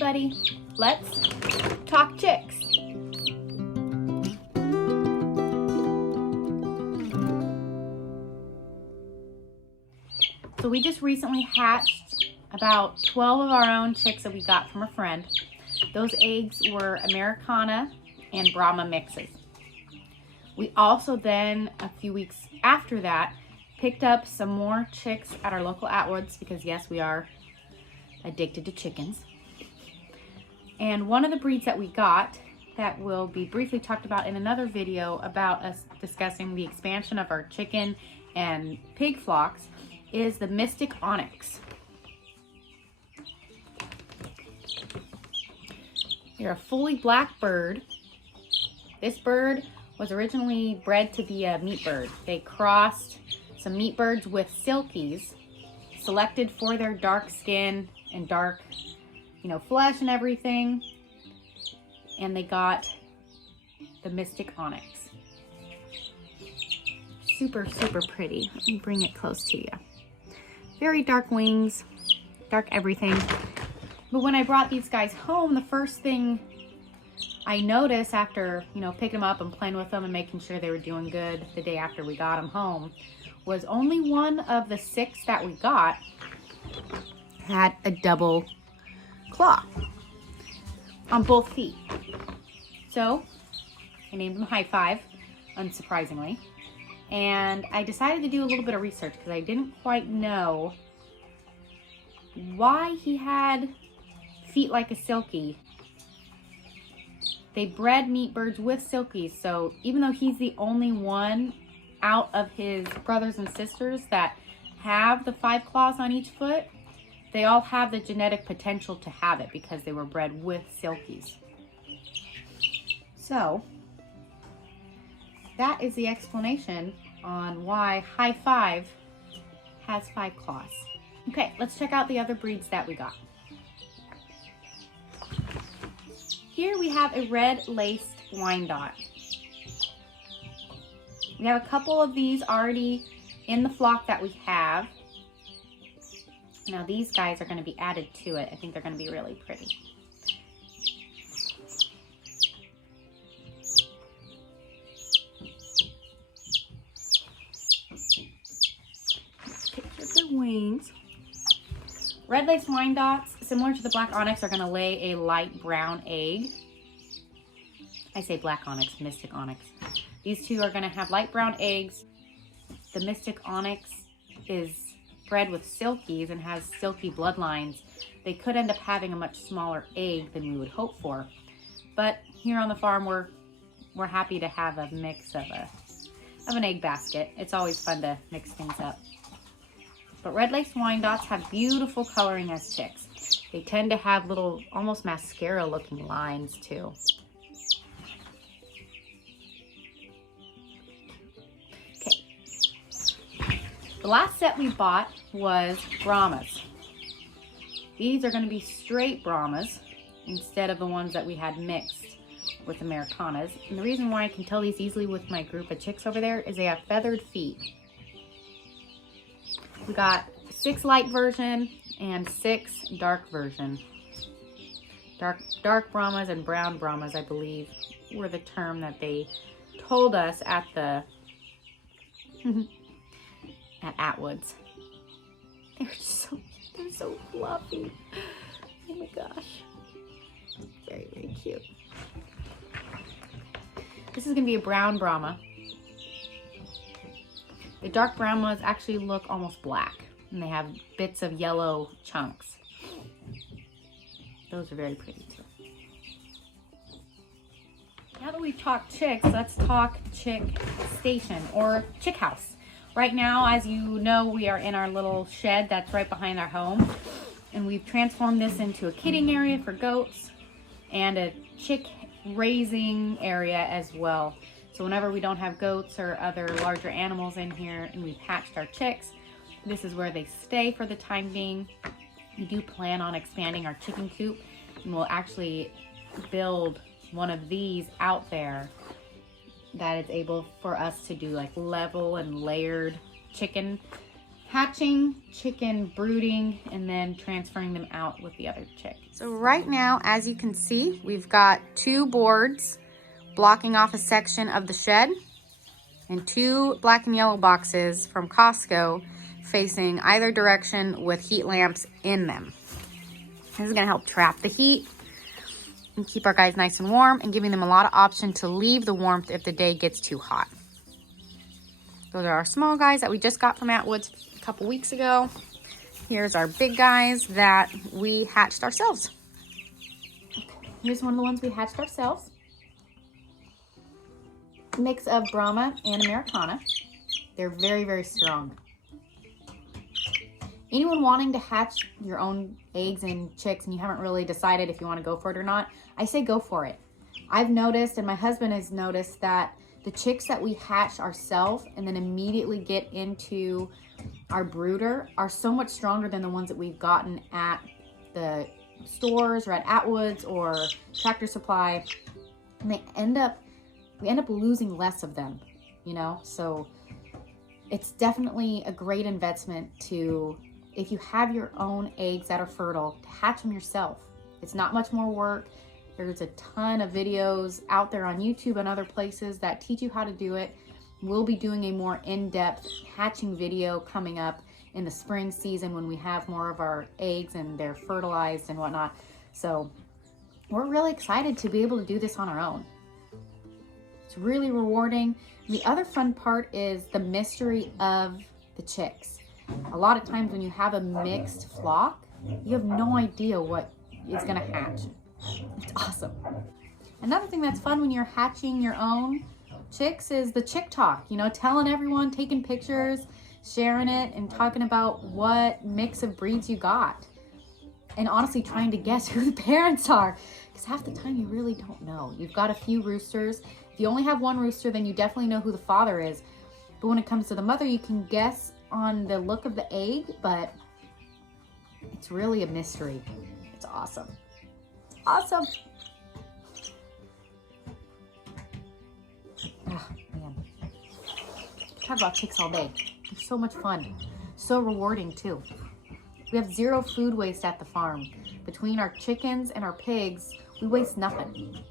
everybody, let's talk chicks. So we just recently hatched about 12 of our own chicks that we got from a friend. Those eggs were Americana and Brahma mixes. We also then, a few weeks after that, picked up some more chicks at our local Atwoods because yes, we are addicted to chickens. And one of the breeds that we got that will be briefly talked about in another video about us discussing the expansion of our chicken and pig flocks is the Mystic Onyx. They're a fully black bird. This bird was originally bred to be a meat bird. They crossed some meat birds with silkies, selected for their dark skin and dark, flesh and everything. And they got the Mystic Onyx. Super, super pretty. Let me bring it close to you. Very dark wings, dark everything. But when I brought these guys home, the first thing I noticed after, picking them up and playing with them and making sure they were doing good the day after we got them home was only one of the 6 that we got had a double claw on both feet. So I named him High Five, unsurprisingly. And I decided to do a little bit of research because I didn't quite know why he had feet like a silkie. They bred meat birds with silkies, so even though he's the only one out of his brothers and sisters that have the 5 claws on each foot, they all have the genetic potential to have it because they were bred with silkies. So that is the explanation on why High Five has 5 claws. Okay, let's check out the other breeds that we got. Here we have a red laced Wyandotte. We have a couple of these already in the flock that we have. Now these guys are going to be added to it. I think they're going to be really pretty. Let's picture their wings. Red laced Wyandottes, similar to the black onyx, are going to lay a light brown egg. I say black onyx, Mystic Onyx. These two are going to have light brown eggs. The Mystic Onyx is bred with silkies and has silky bloodlines. They could end up having a much smaller egg than we would hope for. But here on the farm, we're happy to have a mix of an egg basket. It's always fun to mix things up. But red laced Wyandottes have beautiful coloring as chicks. They tend to have little, almost mascara looking lines too. Okay. The last set we bought was Brahmas. These are going to be straight Brahmas instead of the ones that we had mixed with Americanas. And the reason why I can tell these easily with my group of chicks over there is they have feathered feet. We got 6 light version and 6 dark version. Dark Brahmas and brown Brahmas, I believe, were the term that they told us at the at Atwoods. They're so fluffy. Oh my gosh. Very, very cute. This is gonna be a brown Brahma. The dark Brahmas actually look almost black, and they have bits of yellow chunks. Those are very pretty too. Now that we've talked chicks, let's talk chick station or chick house. Right now, as you know, we are in our little shed that's right behind our home, and we've transformed this into a kidding area for goats and a chick raising area as well. So whenever we don't have goats or other larger animals in here and we've hatched our chicks, this is where they stay for the time being. We do plan on expanding our chicken coop, and we'll actually build one of these out there that is able for us to do like level and layered chicken hatching, chicken brooding, and then transferring them out with the other chick. So right now, as you can see, we've got 2 boards blocking off a section of the shed and 2 black and yellow boxes from Costco facing either direction with heat lamps in them. This is gonna help trap the heat and keep our guys nice and warm and giving them a lot of option to leave the warmth if the day gets too hot. Those are our small guys that we just got from Atwood's a couple weeks ago. Here's our big guys that we hatched ourselves. Here's one of the ones we hatched ourselves. Mix of Brahma and Americana. They're very, very strong. Anyone wanting to hatch your own eggs and chicks and you haven't really decided if you want to go for it or not, I say go for it. I've noticed, and my husband has noticed, that the chicks that we hatch ourselves and then immediately get into our brooder are so much stronger than the ones that we've gotten at the stores or at Atwood's or Tractor Supply. And we end up losing less of them, you know? So it's definitely a great investment to, if you have your own eggs that are fertile, to hatch them yourself. It's not much more work. There's a ton of videos out there on YouTube and other places that teach you how to do it. We'll be doing a more in-depth hatching video coming up in the spring season when we have more of our eggs and they're fertilized and whatnot. So we're really excited to be able to do this on our own. It's really rewarding. The other fun part is the mystery of the chicks. A lot of times when you have a mixed flock, you have no idea what is gonna hatch. It's awesome. Another thing that's fun when you're hatching your own chicks is the chick talk, you know, telling everyone, taking pictures, sharing it, and talking about what mix of breeds you got. And honestly, trying to guess who the parents are, because half the time you really don't know. You've got a few roosters. If you only have one rooster, then you definitely know who the father is. But when it comes to the mother, you can guess on the look of the egg, but it's really a mystery. It's awesome. Awesome. Oh, man. Talk about chicks all day. They're so much fun. So rewarding, too. We have 0 food waste at the farm. Between our chickens and our pigs, we waste nothing.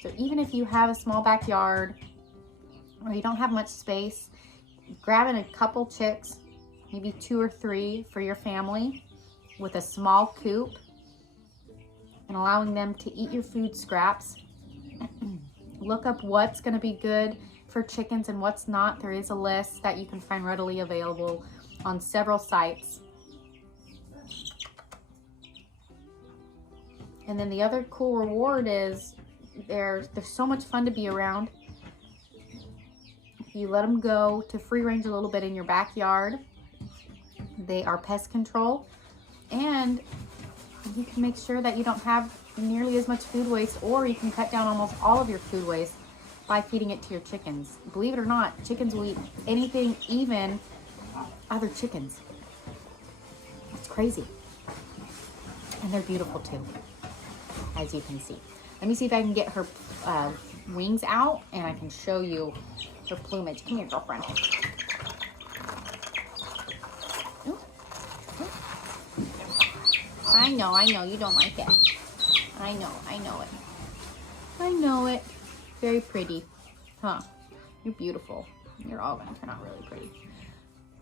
So even if you have a small backyard or you don't have much space, grabbing a couple chicks, maybe 2 or 3 for your family with a small coop and allowing them to eat your food scraps. Look up what's going to be good for chickens and what's not. There is a list that you can find readily available on several sites. And then the other cool reward is they're so much fun to be around. You let them go to free range a little bit in your backyard. They are pest control, and you can make sure that you don't have nearly as much food waste, or you can cut down almost all of your food waste by feeding it to your chickens. Believe it or not, chickens will eat anything, even other chickens. It's crazy. And they're beautiful too, as you can see. Let me see if I can get her wings out and I can show you her plumage. Come here, girlfriend. Ooh. Ooh. I know, you don't like it. I know it. I know it. Very pretty. Huh? You're beautiful. You're all gonna turn out really pretty.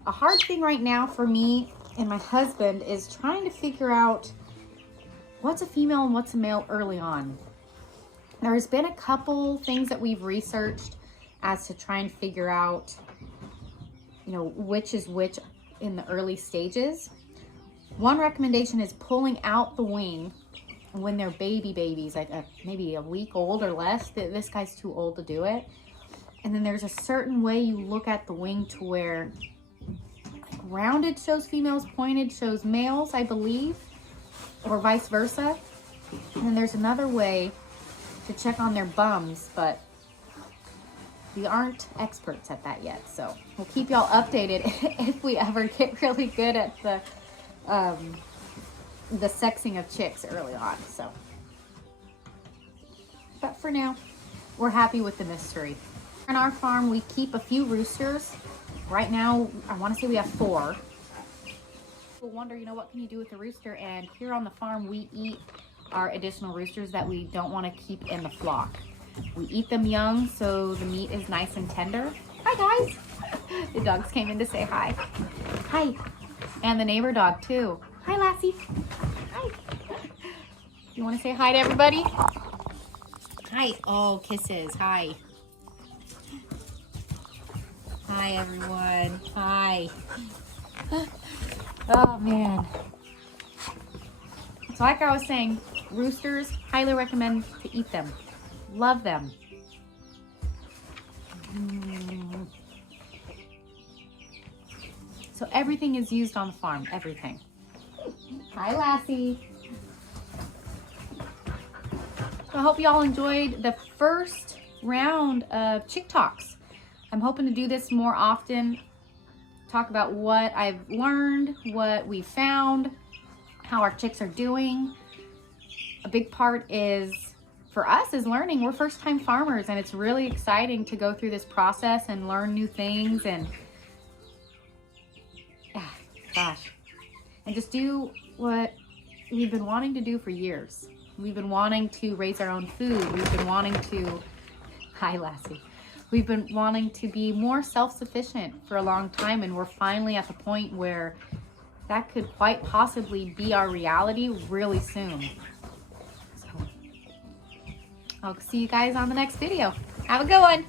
A hard thing right now for me and my husband is trying to figure out what's a female and what's a male early on. There's been a couple things that we've researched as to try and figure out, you know, which is which in the early stages. One recommendation is pulling out the wing when they're babies, like maybe a week old or less. This guy's too old to do it. And then there's a certain way you look at the wing to where like rounded shows females, pointed shows males, I believe, or vice versa. And then there's another way to check on their bums, but we aren't experts at that yet. So we'll keep y'all updated if we ever get really good at the sexing of chicks early on. So, but for now, we're happy with the mystery. On our farm, we keep a few roosters. Right now, I want to say we have 4. People wonder, you know, what can you do with a rooster? And here on the farm, we eat our additional roosters that we don't want to keep in the flock. We eat them young, so the meat is nice and tender. Hi, guys. The dogs came in to say hi. Hi. And the neighbor dog, too. Hi, Lassie. Hi. You want to say hi to everybody? Hi. Oh, kisses. Hi. Hi, everyone. Hi. Oh, man. So like I was saying, roosters, highly recommend to eat them. Love them. So everything is used on the farm, everything. Hi, Lassie. So I hope you all enjoyed the first round of Chick Talks. I'm hoping to do this more often, talk about what I've learned, what we found, how our chicks are doing. A big part is, for us, is learning. We're first-time farmers, and it's really exciting to go through this process and learn new things and and just do what we've been wanting to do for years. We've been wanting to raise our own food. We've been wanting to, hi Lassie. We've been wanting to be more self-sufficient for a long time, and we're finally at the point where that could quite possibly be our reality really soon. So I'll see you guys on the next video. Have a good one.